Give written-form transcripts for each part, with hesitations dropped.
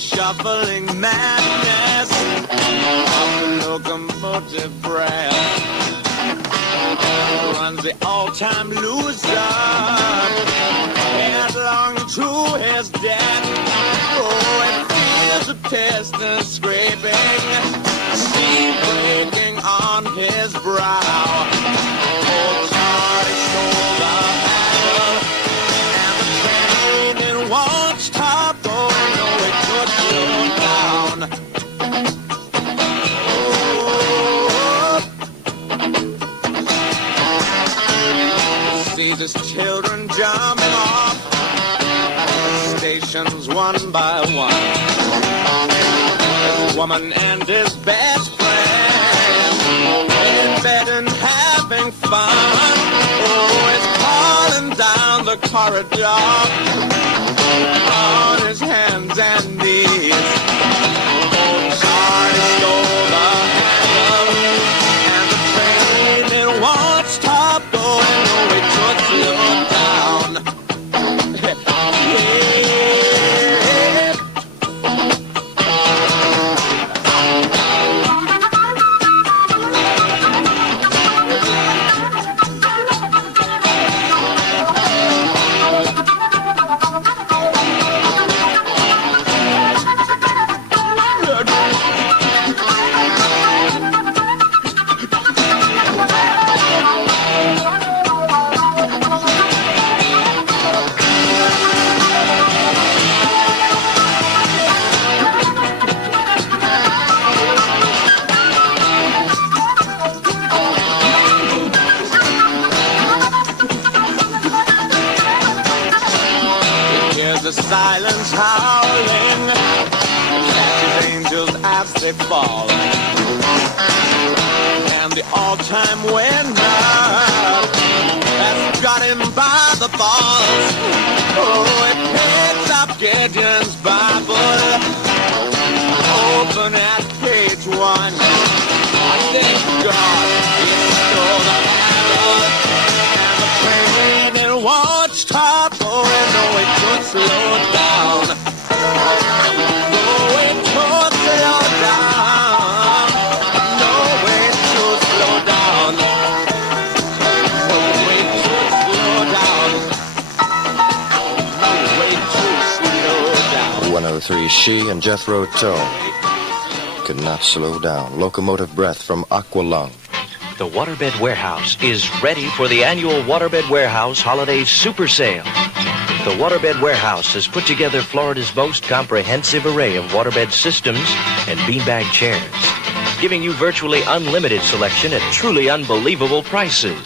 shuffling madness of the locomotive breath runs the all-time loser headlong to his death. Oh, it feels a piston scraping, steam breaking on his brow. Oh, Charlie stole the handle, and the train it won't stop going. No, it could slow down. Sees his children jumping off stations one by one. His woman and his best friend in bed and having fun. Oh, he's calling down the corridor on his hands and knees. Oh, Charlie stole the handle, and the train it won't stop going. No, it could slow down. The silence howling, catches angels as they fall, and the all-time winner has got him by the balls. Oh, it picks up Gideon's Bible, open at page 1. I thank God he stole the handle, and the train it won't stop going. No, it could slow down. No way to slow down. No way to slow down. No way to slow down. No way to slow down. 103 She and Jethro Tull could not slow down. Locomotive Breath from Aqualung. The Waterbed Warehouse is ready for the annual Waterbed Warehouse Holiday Super Sale. The Waterbed Warehouse has put together Florida's most comprehensive array of waterbed systems and beanbag chairs, giving you virtually unlimited selection at truly unbelievable prices.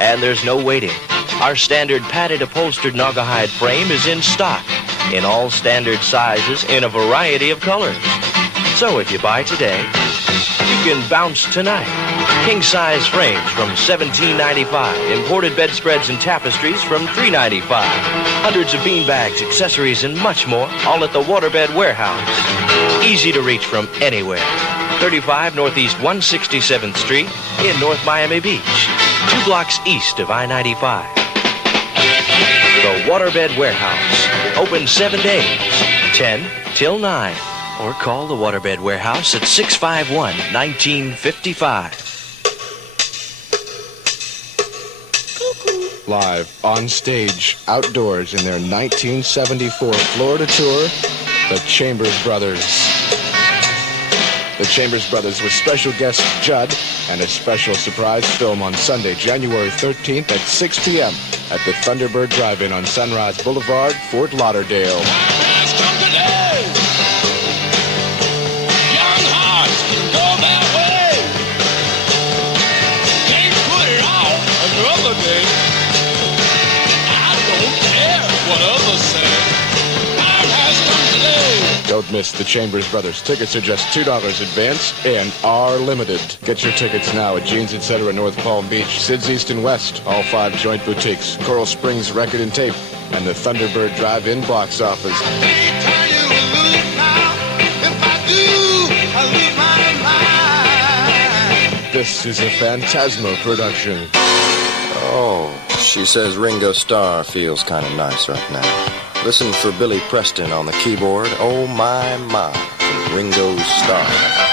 And there's no waiting. Our standard padded upholstered Naugahyde frame is in stock in all standard sizes in a variety of colors. So if you buy today, you can bounce tonight. King-size frames from $17.95. Imported bedspreads and tapestries from $3.95. Hundreds of beanbags, accessories, and much more, all at the Waterbed Warehouse. Easy to reach from anywhere. 35 Northeast 167th Street in North Miami Beach. 2 blocks east of I-95. The Waterbed Warehouse. Open 7 days, 10 till 9. Or call the Waterbed Warehouse at 651-1955. Live, on stage, outdoors in their 1974 Florida tour, the Chambers Brothers. The Chambers Brothers with special guest Judd and a special surprise film on Sunday, January 13th at 6 p.m. at the Thunderbird Drive-In on Sunrise Boulevard, Fort Lauderdale. Don't miss the Chambers Brothers. Tickets are just $2 advance and are limited. Get your tickets now at Jeans Etc. North Palm Beach, Sid's East and West, all 5 joint boutiques, Coral Springs Record and Tape, and the Thunderbird Drive-In box office. This is a Phantasma production. Oh, she says Ringo Starr feels kind of nice right now. Listen for Billy Preston on the keyboard. Oh my, from Ringo's Starr.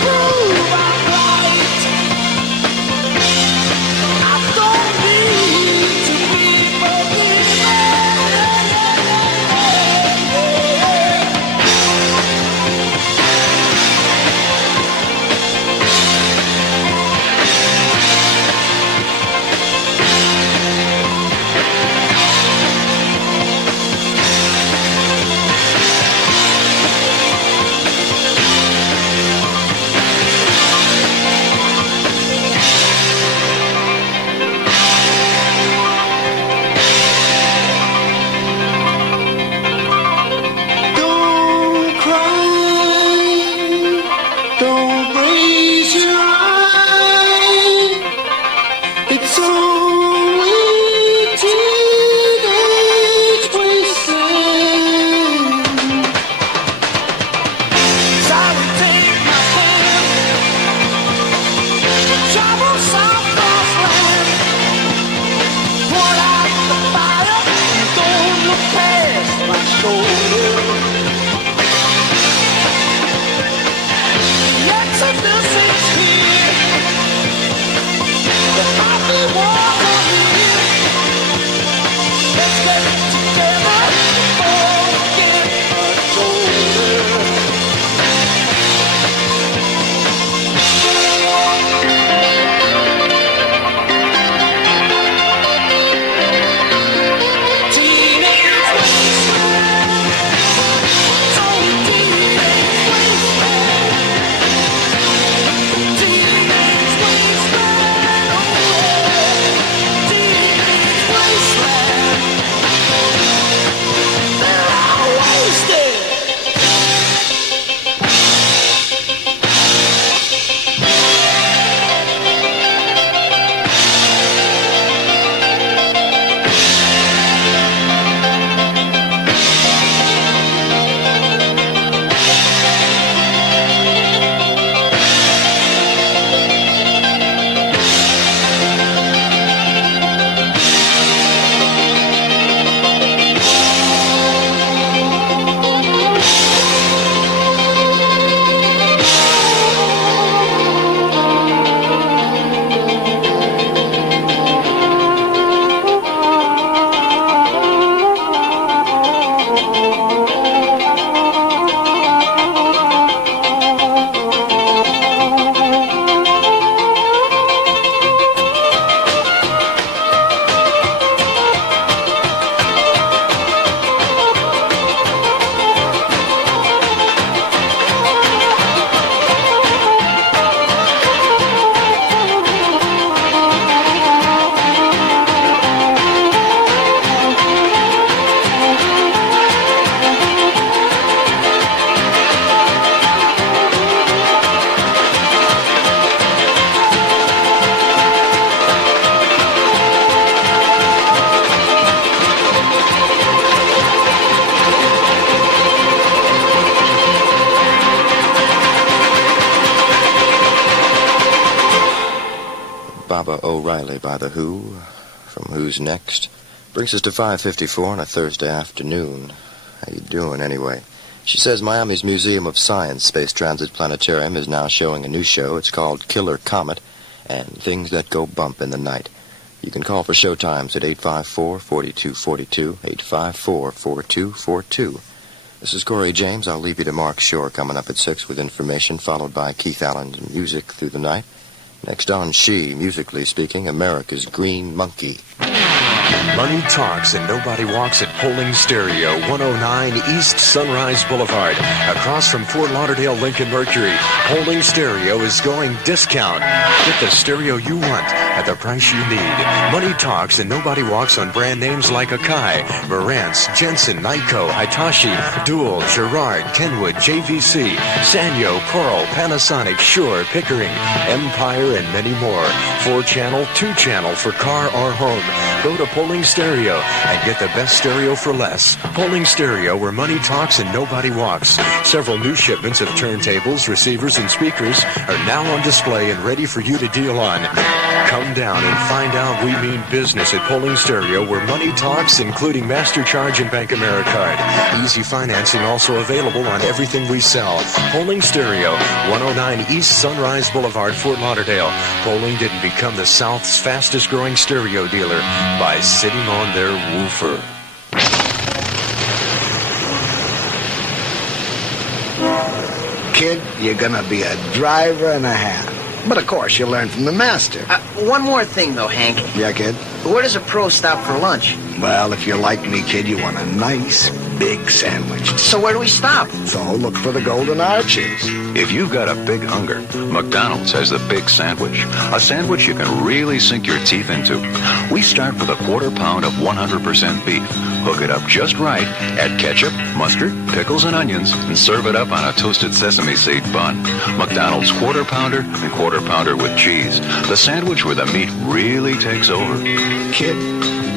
prove I'm right. I don't need to be Baba O'Reilly by The Who, from Who's Next, brings us to 5:54 on a Thursday afternoon. How you doing, anyway? She says Miami's Museum of Science Space Transit Planetarium is now showing a new show. It's called Killer Comet and Things That Go Bump in the Night. You can call for show times at 854-4242, 854-4242. This is Cory James. I'll leave you to Mark Shore coming up at 6 with information, followed by Keith Allen's music through the night. Next on She, musically speaking, America's Green Monkey. Money talks and nobody walks at Polling Stereo, 109 East Sunrise Boulevard, across from Fort Lauderdale Lincoln Mercury. Polling Stereo is going discount. Get the stereo you want at the price you need. Money talks and nobody walks on brand names like Akai, Marantz, Jensen, Nyko, Hitachi, Dual, Gerard, Kenwood, JVC, Sanyo, Coral, Panasonic, Shure, Pickering, Empire, and many more. 4-channel, 2-channel for car or home. Go to Polling Stereo and get the best stereo for less. Polling Stereo, where money talks and nobody walks. Several new shipments of turntables, receivers, and speakers are now on display and ready for you to deal on. Come down and find out we mean business at Polling Stereo, where money talks, including MasterCharge and Bank Americard. Easy financing also available on everything we sell. Polling Stereo, 109 East Sunrise Boulevard, Fort Lauderdale. Polling didn't become the South's fastest growing stereo dealer by sitting on their woofer. Kid, you're gonna be a driver and a half. But of course, you'll learn from the master. One more thing, though, Hank. Yeah, kid? Where does a pro stop for lunch? Well, if you're like me, kid, you want a nice, big sandwich. So where do we stop? So look for the Golden Arches. If you've got a big hunger, McDonald's has the big sandwich. A sandwich you can really sink your teeth into. We start with a quarter pound of 100% beef. Hook it up just right, add ketchup, mustard, pickles, and onions, and serve it up on a toasted sesame seed bun. McDonald's quarter pounder and quarter pounder with cheese. The sandwich where the meat really takes over. Kid,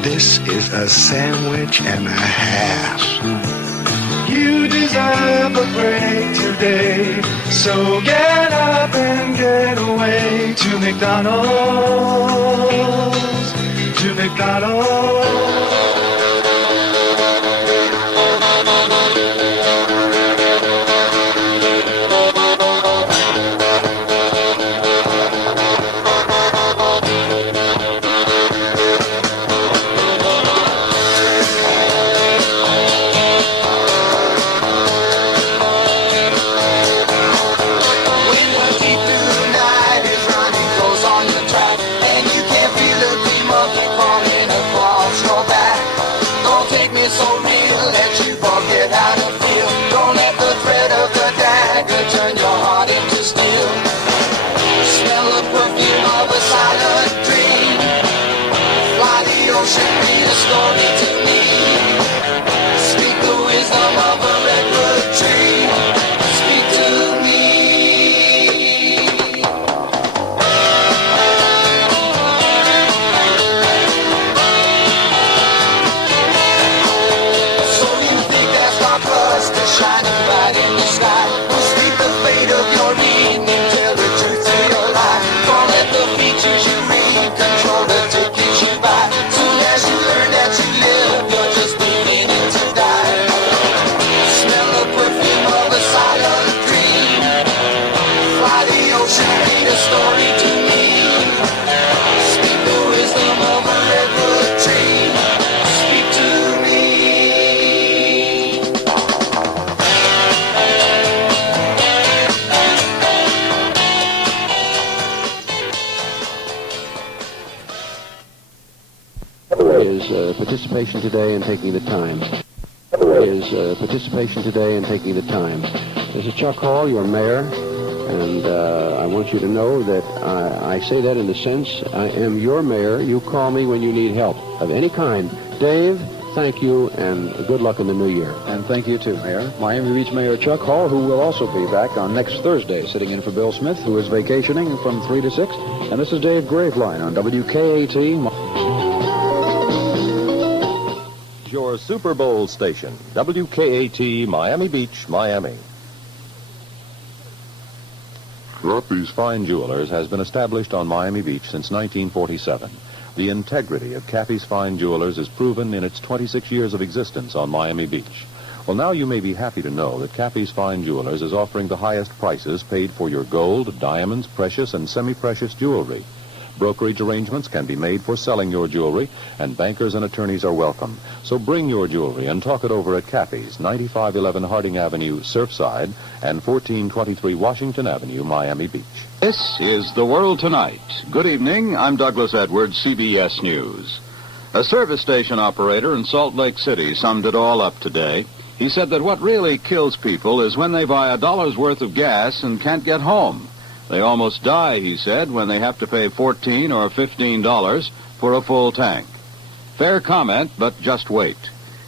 this is a sandwich and a half. You deserve a break today, so get up and get away to McDonald's, to McDonald's. Participation today and taking the time. Participation today and taking the time. This is Chuck Hall, your mayor, and I want you to know that I say that in the sense I am your mayor. You call me when you need help of any kind. Dave, thank you, and good luck in the new year. And thank you, too, Mayor. Miami Beach Mayor Chuck Hall, who will also be back on next Thursday, sitting in for Bill Smith, who is vacationing from 3 to 6. And this is Dave Graveline on WKAT. Your Super Bowl station, WKAT Miami Beach, Miami. Cappy's Fine Jewelers has been established on Miami Beach since 1947. The integrity of Cappy's Fine Jewelers is proven in its 26 years of existence on Miami Beach. Well, now you may be happy to know that Cappy's Fine Jewelers is offering the highest prices paid for your gold, diamonds, precious, and semi-precious jewelry. Brokerage arrangements can be made for selling your jewelry, and bankers and attorneys are welcome. So bring your jewelry and talk it over at Cappy's, 9511 Harding Avenue, Surfside, and 1423 Washington Avenue, Miami Beach. This is The World Tonight. Good evening. I'm Douglas Edwards, CBS News. A service station operator in Salt Lake City summed it all up today. He said that what really kills people is when they buy $1's worth of gas and can't get home. They almost die, he said, when they have to pay $14 or $15 for a full tank. Fair comment, but just wait.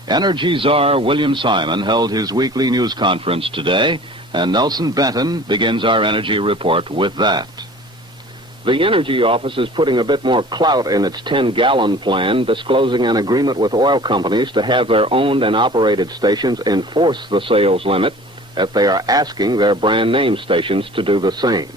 Energy czar William Simon held his weekly news conference today, and Nelson Benton begins our energy report with that. The Energy Office is putting a bit more clout in its 10-gallon plan, disclosing an agreement with oil companies to have their owned and operated stations enforce the sales limit, as they are asking their brand name stations to do the same.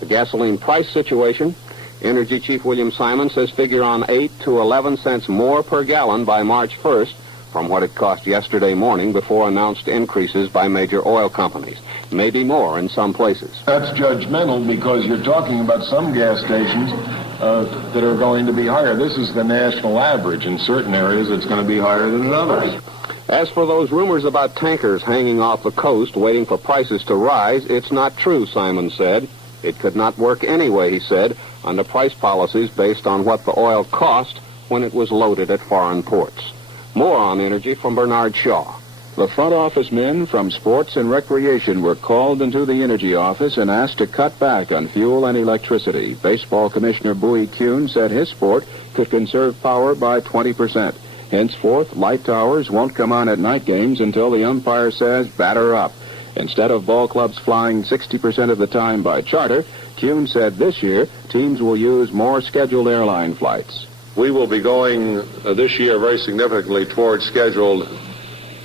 The gasoline price situation, Energy Chief William Simon says figure on 8 to 11 cents more per gallon by March 1st from what it cost yesterday morning before announced increases by major oil companies. Maybe more in some places. That's judgmental because you're talking about some gas stations that are going to be higher. This is the national average. In certain areas, it's going to be higher than in others. As for those rumors about tankers hanging off the coast waiting for prices to rise, it's not true, Simon said. It could not work anyway, he said, under price policies based on what the oil cost when it was loaded at foreign ports. More on energy from Bernard Shaw. The front office men from sports and recreation were called into the Energy Office and asked to cut back on fuel and electricity. Baseball Commissioner Bowie Kuhn said his sport could conserve power by 20%. Henceforth, light towers won't come on at night games until the umpire says batter up. Instead of ball clubs flying 60% of the time by charter, Kuhn said this year teams will use more scheduled airline flights. We will be going this year very significantly towards scheduled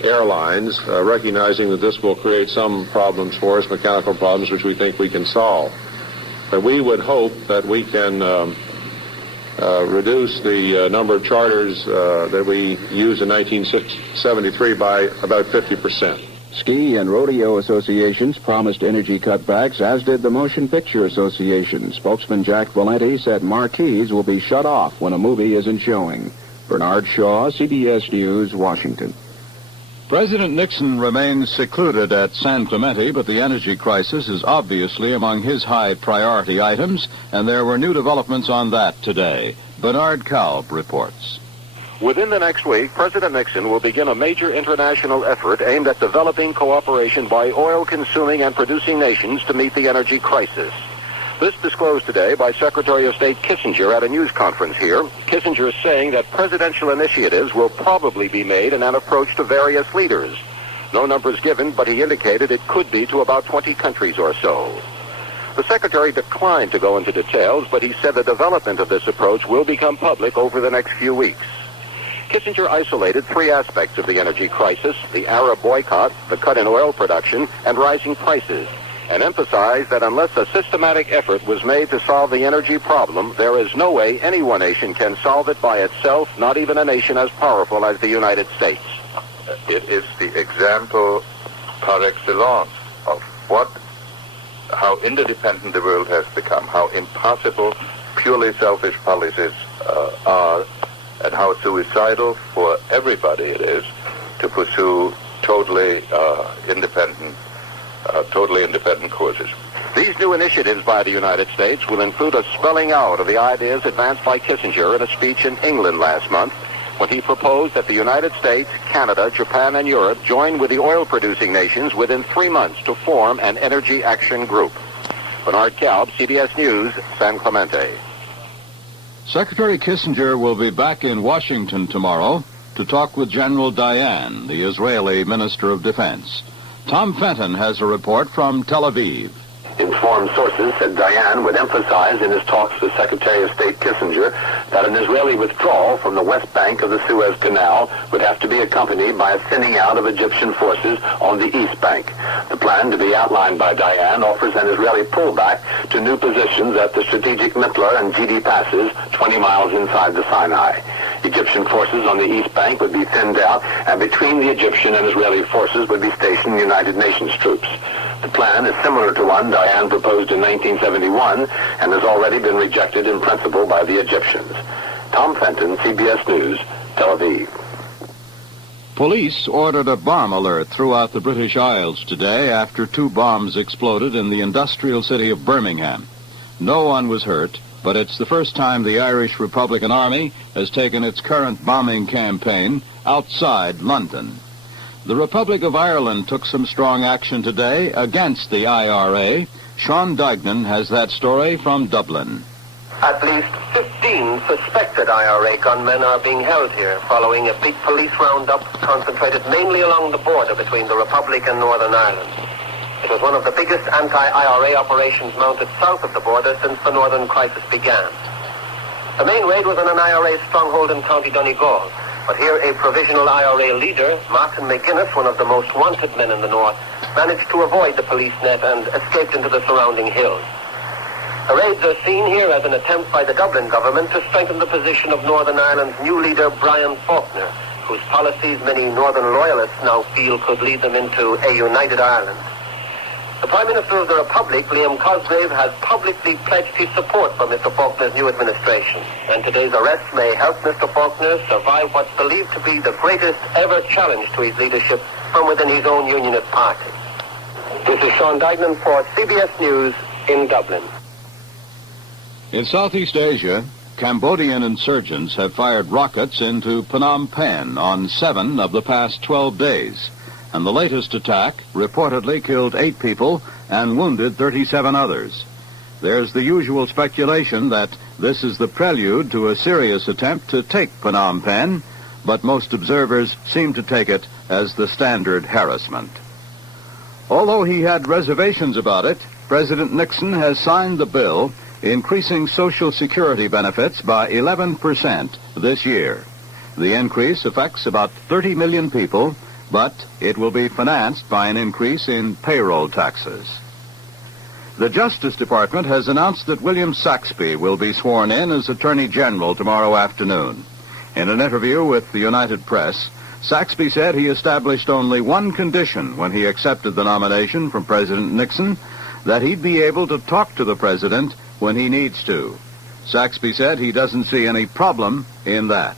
airlines, recognizing that this will create some problems for us, mechanical problems, which we think we can solve. But we would hope that we can reduce the number of charters that we used in 1973 by about 50%. Ski and rodeo associations promised energy cutbacks, as did the Motion Picture Association. Spokesman Jack Valenti said marquees will be shut off when a movie isn't showing. Bernard Shaw, CBS News, Washington. President Nixon remains secluded at San Clemente, but the energy crisis is obviously among his high priority items, and there were new developments on that today. Bernard Kalb reports. Within the next week, President Nixon will begin a major international effort aimed at developing cooperation by oil-consuming and producing nations to meet the energy crisis. This disclosed today by Secretary of State Kissinger at a news conference here. Kissinger is saying that presidential initiatives will probably be made in an approach to various leaders. No numbers given, but he indicated it could be to about 20 countries or so. The Secretary declined to go into details, but he said the development of this approach will become public over the next few weeks. Kissinger isolated three aspects of the energy crisis: the Arab boycott, the cut in oil production, and rising prices, and emphasized that unless a systematic effort was made to solve the energy problem, there is no way any one nation can solve it by itself, not even a nation as powerful as the United States. It is the example par excellence of how interdependent the world has become, how impossible purely selfish policies are, and how suicidal for everybody it is to pursue totally independent courses. These new initiatives by the United States will include a spelling out of the ideas advanced by Kissinger in a speech in England last month, when he proposed that the United States, Canada, Japan, and Europe join with the oil-producing nations within 3 months to form an energy action group. Bernard Kalb, CBS News, San Clemente. Secretary Kissinger will be back in Washington tomorrow to talk with General Dayan, the Israeli Minister of Defense. Tom Fenton has a report from Tel Aviv. Informed sources said Dayan would emphasize in his talks with Secretary of State Kissinger that an Israeli withdrawal from the west bank of the Suez Canal would have to be accompanied by a thinning out of Egyptian forces on the east bank. The plan, to be outlined by Dayan, offers an Israeli pullback to new positions at the strategic Mitla and Gidi passes 20 miles inside the Sinai. Egyptian forces on the east bank would be thinned out, and between the Egyptian and Israeli forces would be stationed United Nations troops. The plan is similar to one Dayan proposed in 1971 and has already been rejected in principle by the Egyptians. Tom Fenton, CBS News, Tel Aviv. Police ordered a bomb alert throughout the British Isles today after 2 bombs exploded in the industrial city of Birmingham. No one was hurt, but it's the first time the Irish Republican Army has taken its current bombing campaign outside London. The Republic of Ireland took some strong action today against the IRA. Sean Dignan has that story from Dublin. At least 15 suspected IRA gunmen are being held here following a big police roundup concentrated mainly along the border between the Republic and Northern Ireland. It was one of the biggest anti-IRA operations mounted south of the border since the northern crisis began. The main raid was on an IRA stronghold in County Donegal, but here a provisional IRA leader, Martin McGuinness, one of the most wanted men in the north, managed to avoid the police net and escaped into the surrounding hills. The raids are seen here as an attempt by the Dublin government to strengthen the position of Northern Ireland's new leader, Brian Faulkner, whose policies many Northern loyalists now feel could lead them into a united Ireland. The Prime Minister of the Republic, Liam Cosgrave, has publicly pledged his support for Mr. Faulkner's new administration, and today's arrest may help Mr. Faulkner survive what's believed to be the greatest ever challenge to his leadership from within his own unionist party. This is Sean Dignan for CBS News in Dublin. In Southeast Asia, Cambodian insurgents have fired rockets into Phnom Penh on 7 of the past 12 days. And the latest attack reportedly killed 8 people and wounded 37 others. There's the usual speculation that this is the prelude to a serious attempt to take Phnom Penh, but most observers seem to take it as the standard harassment. Although he had reservations about it, President Nixon has signed the bill increasing Social Security benefits by 11% this year. The increase affects about 30 million people, but it will be financed by an increase in payroll taxes. The Justice Department has announced that William Saxby will be sworn in as Attorney General tomorrow afternoon. In an interview with the United Press, Saxby said he established only one condition when he accepted the nomination from President Nixon, that he'd be able to talk to the president when he needs to. Saxby said he doesn't see any problem in that.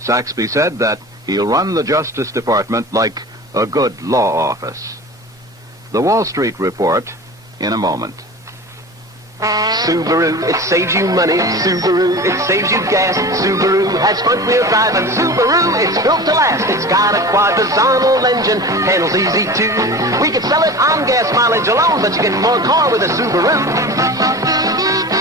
Saxby said that he'll run the Justice Department like a good law office. The Wall Street Report in a moment. Subaru, it saves you money. Subaru, it saves you gas. Subaru has front-wheel drive, and Subaru, it's built to last. It's got a quadrizonal engine, handles easy too. We could sell it on gas mileage alone, but you get more car with a Subaru.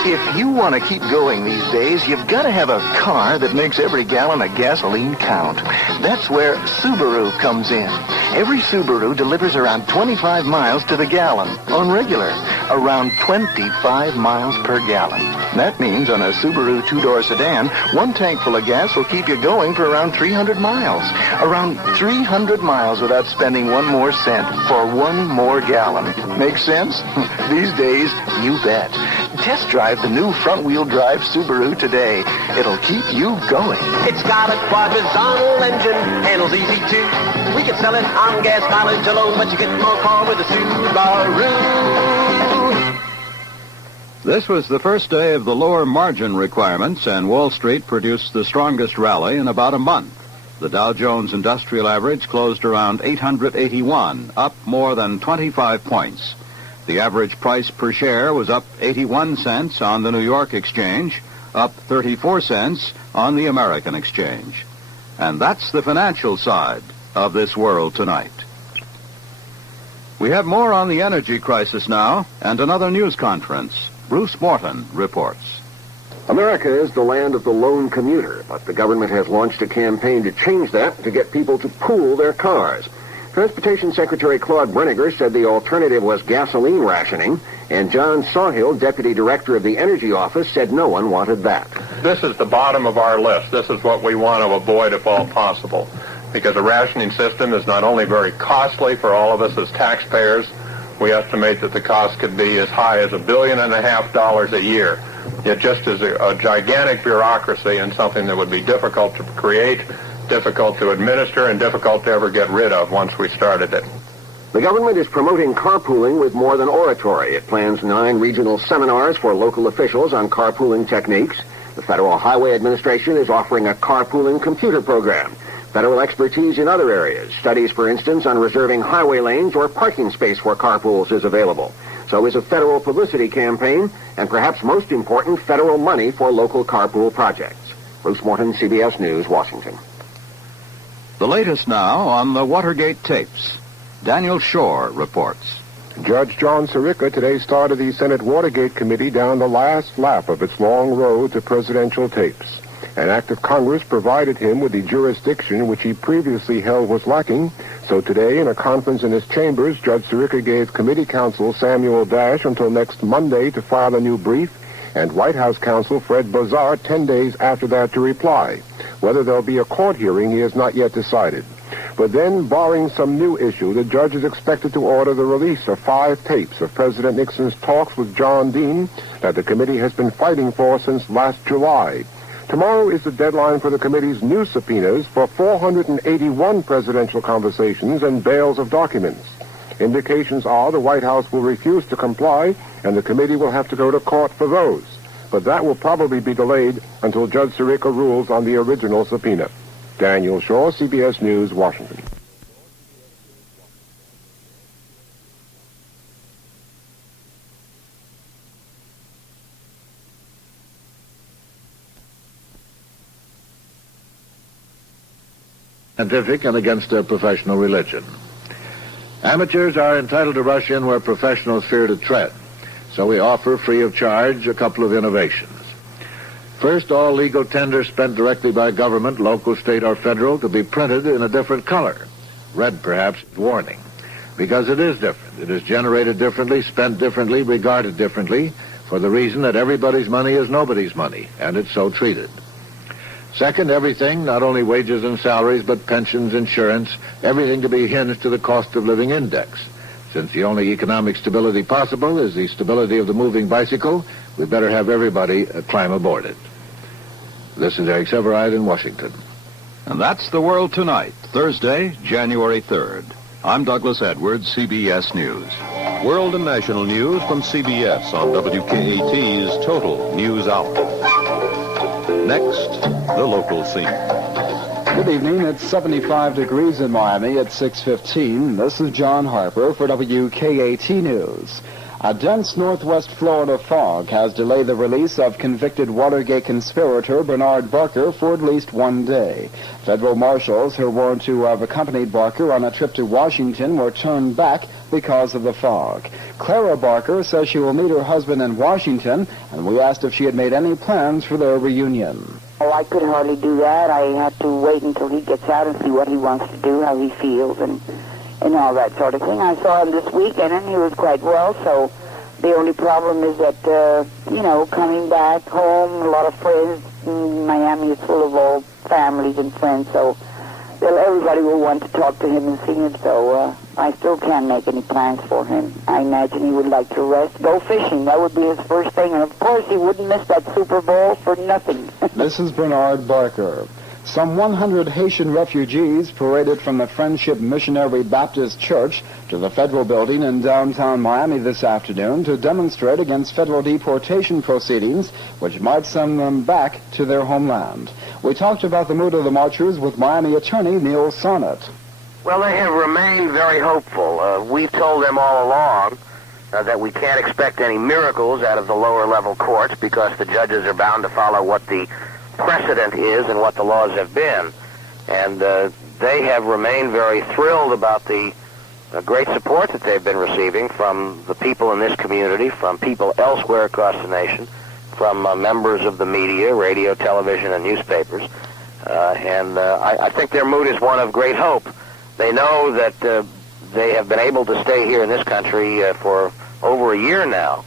If you want to keep going these days, you've got to have a car that makes every gallon of gasoline count. That's where Subaru comes in. Every Subaru delivers around 25 miles to the gallon. On regular, around 25 miles per gallon. That means on a Subaru two-door sedan, one tank full of gas will keep you going for around 300 miles. Around 300 miles without spending one more cent for one more gallon. Make sense? These days, you bet. Test drive the new front-wheel drive Subaru today. It'll keep you going. It's got a quadrizonal engine, handles easy too. We could sell it on gas mileage alone, but you get more car with a Subaru. This was the first day of the lower margin requirements, and Wall Street produced the strongest rally in about a month. The Dow Jones Industrial Average closed around 881, up more than 25 points. The average price per share was up 81 cents on the New York Exchange, up 34 cents on the American Exchange. And that's the financial side of this world tonight. We have more on the energy crisis now and another news conference. Bruce Morton reports. America is the land of the lone commuter, but the government has launched a campaign to change that, to get people to pool their cars. Transportation Secretary Claude Breniger said the alternative was gasoline rationing, and John Sawhill, Deputy Director of the Energy Office, said no one wanted that. This is the bottom of our list. This is what we want to avoid if all possible, because a rationing system is not only very costly for all of us as taxpayers, we estimate that the cost could be as high as $1.5 billion a year. It just is a gigantic bureaucracy and something that would be difficult to create, difficult to administer, and difficult to ever get rid of once we started it. The government is promoting carpooling with more than oratory. It plans 9 regional seminars for local officials on carpooling techniques. The Federal Highway Administration is offering a carpooling computer program. Federal expertise in other areas, studies, for instance, on reserving highway lanes or parking space for carpools is available. So is a federal publicity campaign, and perhaps most important, federal money for local carpool projects. Bruce Morton, CBS News, Washington. The latest now on the Watergate tapes. Daniel Shore reports. Judge John Sirica today started the Senate Watergate Committee down the last lap of its long road to presidential tapes. An act of Congress provided him with the jurisdiction which he previously held was lacking. So today, in a conference in his chambers, Judge Sirica gave committee counsel Samuel Dash until next Monday to file a new brief, and White House counsel Fred Bazar 10 days after that to reply. Whether there'll be a court hearing, he has not yet decided. But then, barring some new issue, the judge is expected to order the release of 5 tapes of President Nixon's talks with John Dean that the committee has been fighting for since last July. Tomorrow is the deadline for the committee's new subpoenas for 481 presidential conversations and bales of documents. Indications are the White House will refuse to comply, and the committee will have to go to court for those. But that will probably be delayed until Judge Sirica rules on the original subpoena. Daniel Shaw, CBS News, Washington. Scientific and against their professional religion. Amateurs are entitled to rush in where professionals fear to tread, so we offer free of charge a couple of innovations. First, all legal tenders spent directly by government, local, state, or federal, to be printed in a different color. Red, perhaps, is warning, because it is different. It is generated differently, spent differently, regarded differently, for the reason that everybody's money is nobody's money, and it's so treated. Second, everything, not only wages and salaries, but pensions, insurance, everything to be hinged to the cost of living index. Since the only economic stability possible is the stability of the moving bicycle, we better have everybody climb aboard it. This is Eric Severide in Washington. And that's The World Tonight, Thursday, January 3rd. I'm Douglas Edwards, CBS News. World and national news from CBS on WKAT's Total News Hour. Next, the local scene. Good evening. It's 75 degrees in Miami at 6:15. This is John Harper for WKAT News. A dense northwest Florida fog has delayed the release of convicted Watergate conspirator Bernard Barker for at least one day. Federal marshals who were to have accompanied Barker on a trip to Washington were turned back because of the fog. Clara Barker says she will meet her husband in Washington, and we asked if she had made any plans for their reunion. Oh, I could hardly do that. I have to wait until he gets out and see what he wants to do, how he feels, and all that sort of thing. I saw him this weekend, and he was quite well, so the only problem is that, coming back home, a lot of friends. Miami is full of old families and friends, so everybody will want to talk to him and see him, so I still can't make any plans for him. I imagine he would like to rest, go fishing. That would be his first thing, and of course he wouldn't miss that Super Bowl for nothing. This is Bernard Barker. Some 100 Haitian refugees paraded from the Friendship Missionary Baptist Church to the federal building in downtown Miami this afternoon to demonstrate against federal deportation proceedings, which might send them back to their homeland. We talked about the mood of the marchers with Miami attorney Neil Sonnet. Well, they have remained very hopeful. We've told them all along that we can't expect any miracles out of the lower level courts because the judges are bound to follow what the precedent is and what the laws have been. And they have remained very thrilled about the great support that they've been receiving from the people in this community, from people elsewhere across the nation, from members of the media, radio, television, and newspapers. I think their mood is one of great hope. They know that they have been able to stay here in this country for over a year now,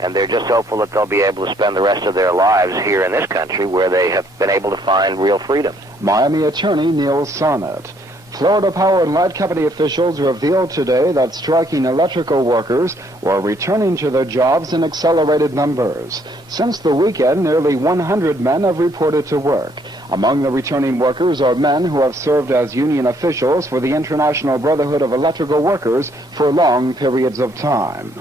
and they're just hopeful that they'll be able to spend the rest of their lives here in this country where they have been able to find real freedom. Miami attorney Neil Sonnet. Florida Power and Light Company officials revealed today that striking electrical workers were returning to their jobs in accelerated numbers. Since the weekend, nearly 100 men have reported to work. Among the returning workers are men who have served as union officials for the International Brotherhood of Electrical Workers for long periods of time.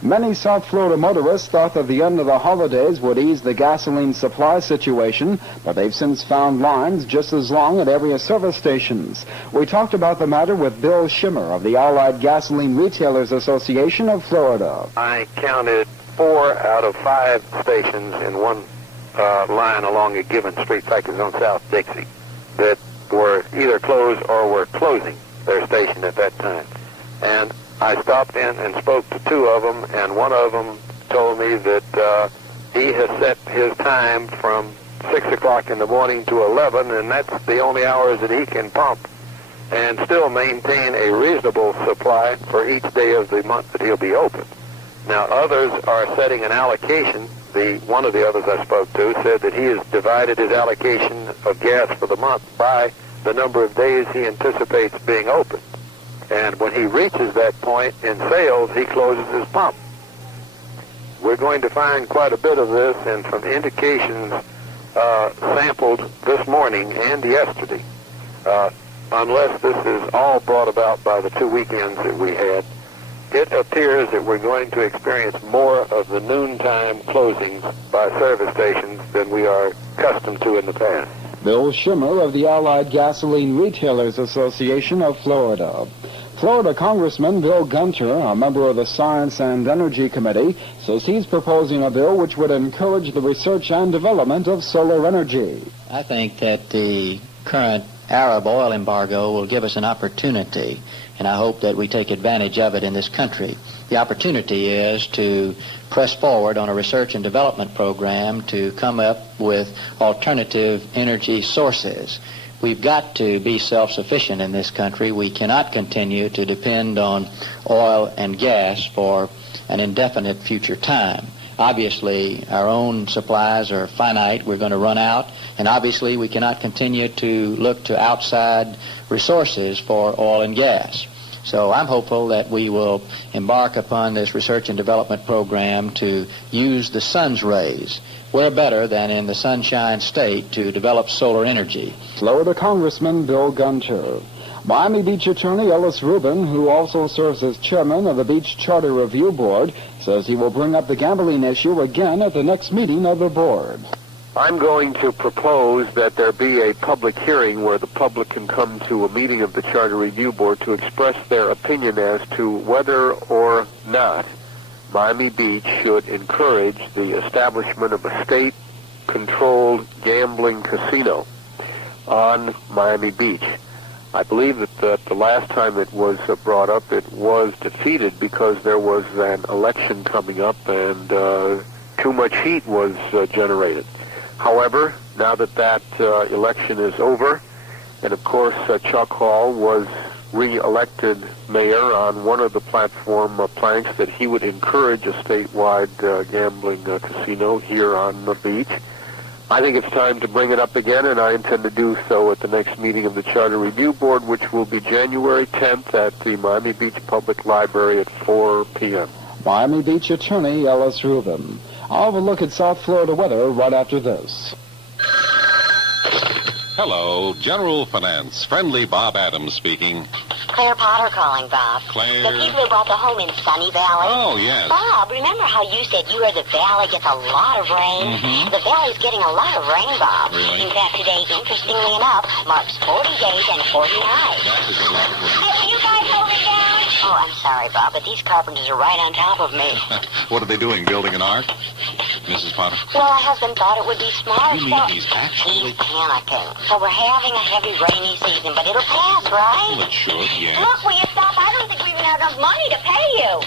Many South Florida motorists thought that the end of the holidays would ease the gasoline supply situation, but they've since found lines just as long at area service stations. We talked about the matter with Bill Schimmer of the Allied Gasoline Retailers Association of Florida. I counted 4 out of 5 stations in one line along a given street, like it's on South Dixie, that were either closed or were closing their station at that time. And I stopped in and spoke to 2 of them, and one of them told me that he has set his time from 6 o'clock in the morning to 11, and that's the only hours that he can pump and still maintain a reasonable supply for each day of the month that he'll be open. Now, others are setting an allocation. One of the others I spoke to said that he has divided his allocation of gas for the month by the number of days he anticipates being open. And when he reaches that point in sales, he closes his pump. We're going to find quite a bit of this, and from indications sampled this morning and yesterday, unless this is all brought about by the 2 weekends that we had, it appears that we're going to experience more of the noontime closings by service stations than we are accustomed to in the past. Bill Schimmer of the Allied Gasoline Retailers Association of Florida. Florida Congressman Bill Gunter, a member of the Science and Energy Committee, says he's proposing a bill which would encourage the research and development of solar energy. I think that the current Arab oil embargo will give us an opportunity, and I hope that we take advantage of it in this country. The opportunity is to press forward on a research and development program to come up with alternative energy sources. We've got to be self-sufficient in this country. We cannot continue to depend on oil and gas for an indefinite future time. Obviously, our own supplies are finite. We're going to run out. And obviously, we cannot continue to look to outside resources for oil and gas. So I'm hopeful that we will embark upon this research and development program to use the sun's rays. Where better than in the Sunshine State to develop solar energy? Florida Congressman Bill Gunter. Miami Beach attorney Ellis Rubin, who also serves as chairman of the Beach Charter Review Board, says he will bring up the gambling issue again at the next meeting of the board. I'm going to propose that there be a public hearing where the public can come to a meeting of the Charter Review Board to express their opinion as to whether or not Miami Beach should encourage the establishment of a state-controlled gambling casino on Miami Beach. I believe that the last time it was brought up, it was defeated because there was an election coming up and too much heat was generated. However, now that election is over, and of course Chuck Hall was re-elected mayor on one of the platform planks that he would encourage a statewide gambling casino here on the beach. I think it's time to bring it up again, and I intend to do so at the next meeting of the Charter Review Board, which will be January 10th at the Miami Beach Public Library at 4 p.m. Miami Beach attorney Ellis Rubin. I'll have a look at South Florida weather right after this. Hello, General Finance. Friendly Bob Adams speaking. Claire Potter calling, Bob. Claire? The people who bought the home in Sunny Valley. Oh, yes. Bob, remember how you said you where the valley gets a lot of rain? Mm-hmm. The valley's getting a lot of rain, Bob. Really? In fact, today, interestingly enough, marks 40 days and 40 nights. That is a lot of rain. Will you guys hold it down? Oh, I'm sorry, Bob, but these carpenters are right on top of me. What are they doing, building an ark? Mrs. Potter? Well, my husband thought it would be smart. You mean he's actually... He's panicking. So we're having a heavy rainy season, but it'll pass, right? Well, it should, yes. Look, will you stop? I don't think we even have enough money to pay you.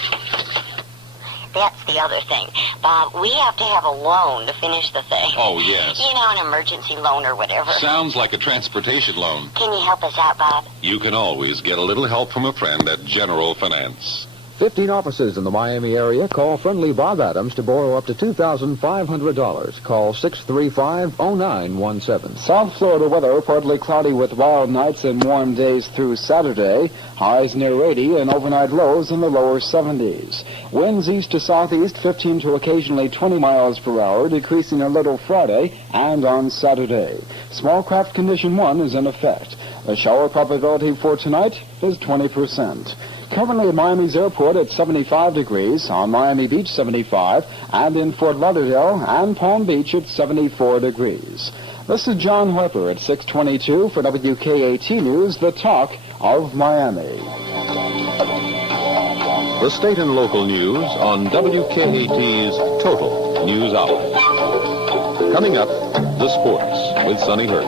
That's the other thing. Bob, we have to have a loan to finish the thing. Oh, yes. You know, an emergency loan or whatever. Sounds like a transportation loan. Can you help us out, Bob? You can always get a little help from a friend at General Finance. 15 offices in the Miami area. Call friendly Bob Adams to borrow up to $2,500. Call 635-0917. South Florida weather, partly cloudy with wild nights and warm days through Saturday. Highs near 80 and overnight lows in the lower 70s. Winds east to southeast, 15 to occasionally 20 miles per hour, decreasing a little Friday and on Saturday. Small craft condition 1 is in effect. The shower probability for tonight is 20%. Currently at Miami's airport at 75 degrees, on Miami Beach 75, and in Fort Lauderdale and Palm Beach at 74 degrees. This is John Harper at 622 for WKAT News, the talk of Miami. The state and local news on WKAT's Total News Hour. Coming up, the sports with Sonny Hirsch.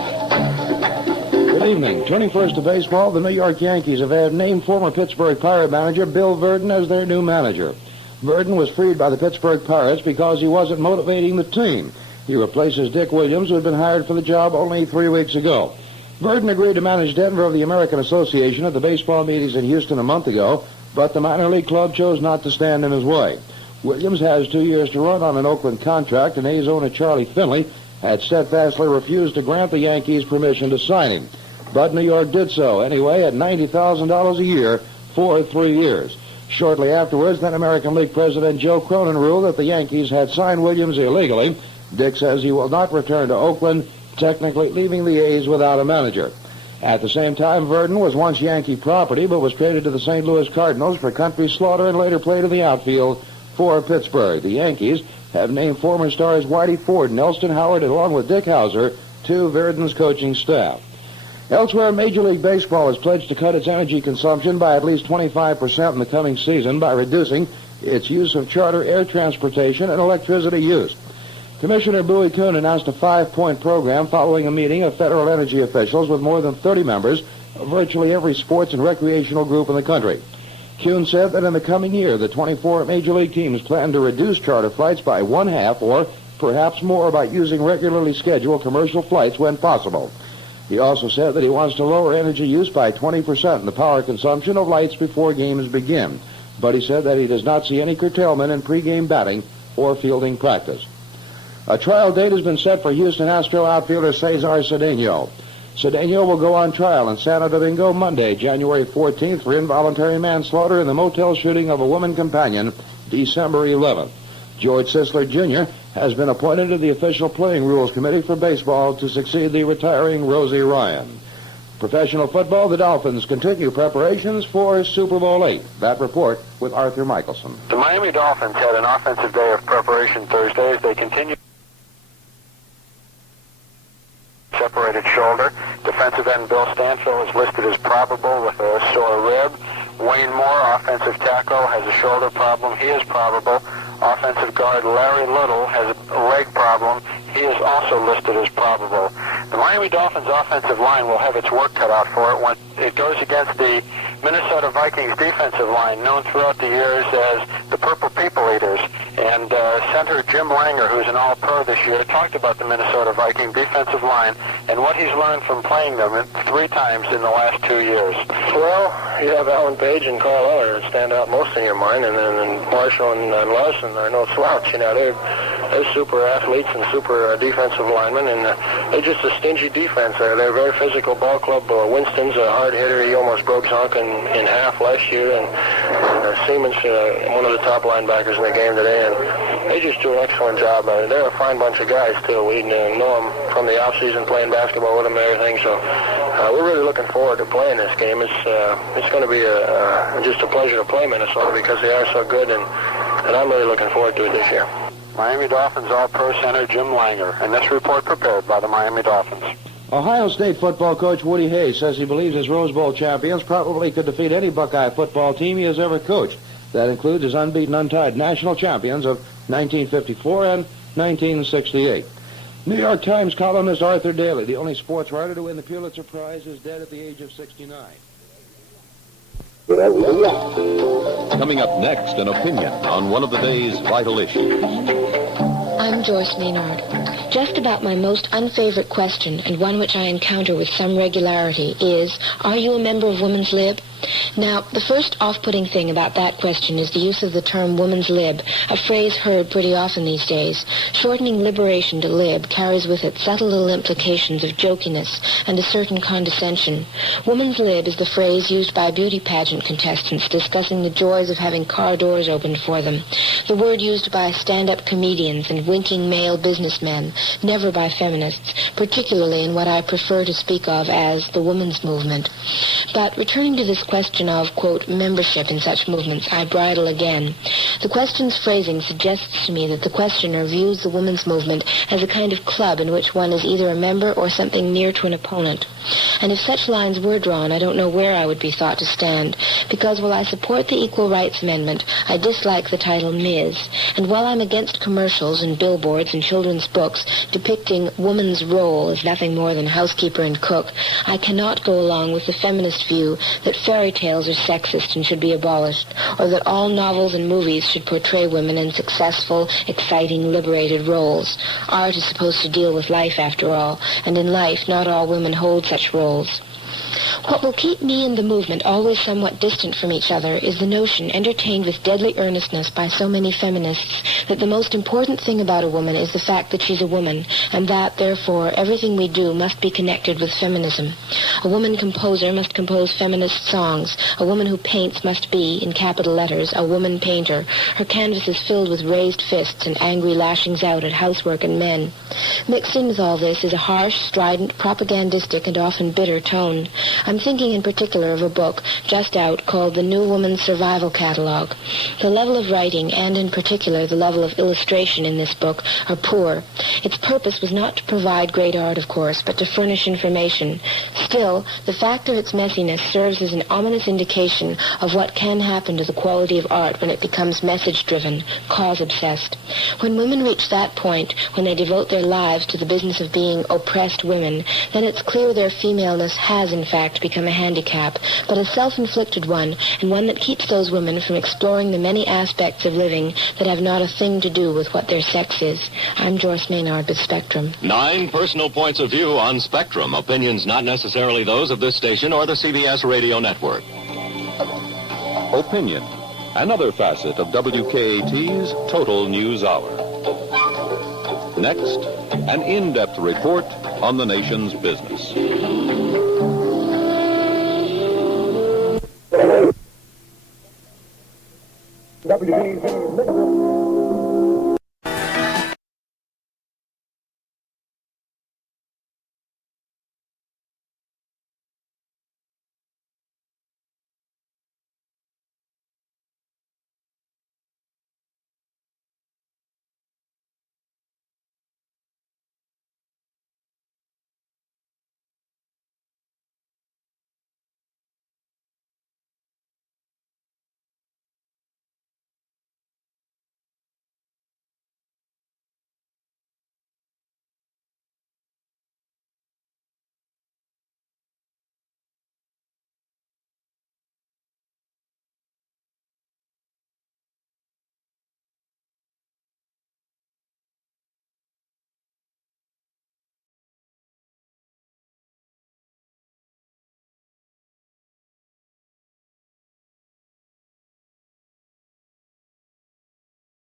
Good evening. Turning first to baseball, the New York Yankees have had named former Pittsburgh Pirate manager Bill Virdon as their new manager. Virdon was freed by the Pittsburgh Pirates because he wasn't motivating the team. He replaces Dick Williams, who had been hired for the job only 3 weeks ago. Verdon agreed to manage Denver of the American Association at the baseball meetings in Houston a month ago, but the minor league club chose not to stand in his way. Williams has 2 years to run on an Oakland contract, and A's owner Charlie Finley had steadfastly refused to grant the Yankees permission to sign him. But New York did so anyway at $90,000 a year for 3 years. Shortly afterwards, then American League President Joe Cronin ruled that the Yankees had signed Williams illegally. Dick says he will not return to Oakland, technically leaving the A's without a manager. At the same time, Verdon was once Yankee property, but was traded to the St. Louis Cardinals for country slaughter and later played in the outfield for Pittsburgh. The Yankees have named former stars Whitey Ford and Elston Howard, along with Dick Hauser, to Verdon's coaching staff. Elsewhere, Major League Baseball has pledged to cut its energy consumption by at least 25% in the coming season by reducing its use of charter air transportation and electricity use. Commissioner Bowie Kuhn announced a 5-point program following a meeting of federal energy officials with more than 30 members of virtually every sports and recreational group in the country. Kuhn said that in the coming year, the 24 Major League teams plan to reduce charter flights by 1/2 or perhaps more by using regularly scheduled commercial flights when possible. He also said that he wants to lower energy use by 20% in the power consumption of lights before games begin. But he said that he does not see any curtailment in pregame batting or fielding practice. A trial date has been set for Houston Astro outfielder Cesar Cedeno. Cedeno will go on trial in Santo Domingo Monday, January 14th, for involuntary manslaughter in the motel shooting of a woman companion, December 11th. George Sisler, Jr. has been appointed to the official playing rules committee for baseball to succeed the retiring Rosie Ryan. Professional football, the Dolphins continue preparations for Super Bowl VIII. That report with Arthur Michelson. The Miami Dolphins had an offensive day of preparation Thursday as they continue. Separated shoulder. Defensive end Bill Stanfield is listed as probable with a sore rib. Wayne Moore, offensive tackle, has a shoulder problem. He is probable. Offensive guard Larry Little has a leg problem. He is also listed as probable. The Miami Dolphins offensive line will have its work cut out for it when it goes against the Minnesota Vikings defensive line, known throughout the years as the Purple People Eaters. And center Jim Langer, who's an All-Pro this year, talked about the Minnesota Viking defensive line and what he's learned from playing them 3 times in the last 2 years. Well, you have Alan Page and Carl Eller that stand out most in your mind, and then Marshall and Larson are no slouch. You know, they're super athletes and super defensive linemen, and they're just a stingy defense. They're a very physical ball club. Winston's a hard hitter. He almost broke Zonk in half last year, and Siemens, one of the top linebackers in the game today, and they just do an excellent job. They're a fine bunch of guys, too. We know them from the off-season playing basketball with them and everything, so we're really looking forward to playing this game. It's going to be just a pleasure to play Minnesota because they are so good, and I'm really looking forward to it this year. Miami Dolphins All-Pro center Jim Langer, and this report prepared by the Miami Dolphins. Ohio State football coach Woody Hayes says he believes his Rose Bowl champions probably could defeat any Buckeye football team he has ever coached. That includes his unbeaten, untied national champions of 1954 and 1968. New York Times columnist Arthur Daly, the only sports writer to win the Pulitzer Prize, is dead at the age of 69. Coming up next, an opinion on one of the day's vital issues. I'm Joyce Maynard. Just about my most unfavorite question, and one which I encounter with some regularity, is, are you a member of Women's Lib? Now, the first off-putting thing about that question is the use of the term woman's lib, a phrase heard pretty often these days. Shortening liberation to lib carries with it subtle little implications of jokiness and a certain condescension. Woman's lib is the phrase used by beauty pageant contestants discussing the joys of having car doors opened for them. The word used by stand-up comedians and winking male businessmen, never by feminists, particularly in what I prefer to speak of as the women's movement. But returning to this question of, quote, membership in such movements, I bridle again. The question's phrasing suggests to me that the questioner views the women's movement as a kind of club in which one is either a member or something near to an opponent. And if such lines were drawn, I don't know where I would be thought to stand, because while I support the Equal Rights Amendment, I dislike the title Ms. And while I'm against commercials and billboards and children's books depicting woman's role as nothing more than housekeeper and cook, I cannot go along with the feminist view that fairy tales are sexist and should be abolished, or that all novels and movies should portray women in successful, exciting, liberated roles. Art is supposed to deal with life, after all, and in life not all women hold such roles. What will keep me and the movement always somewhat distant from each other is the notion, entertained with deadly earnestness by so many feminists, that the most important thing about a woman is the fact that she's a woman, and that, therefore, everything we do must be connected with feminism. A woman composer must compose feminist songs. A woman who paints must be, in capital letters, a woman painter. Her canvas is filled with raised fists and angry lashings out at housework and men. Mixed in with all this is a harsh, strident, propagandistic, and often bitter tone. I'm thinking in particular of a book just out called The New Woman's Survival Catalog. The level of writing, and in particular the level of illustration in this book, are poor. Its purpose was not to provide great art, of course, but to furnish information. Still, the fact of its messiness serves as an ominous indication of what can happen to the quality of art when it becomes message-driven, cause-obsessed. When women reach that point, when they devote their lives to the business of being oppressed women, then it's clear their femaleness has, in fact, become a handicap, but a self-inflicted one, and one that keeps those women from exploring the many aspects of living that have not a thing to do with what their sex is. I'm Joyce Maynard with Spectrum. 9 personal points of view on Spectrum. Opinions not necessarily those of this station or the CBS radio network. Opinion, another facet of WKAT's Total News Hour. Next, an in-depth report on the nation's business.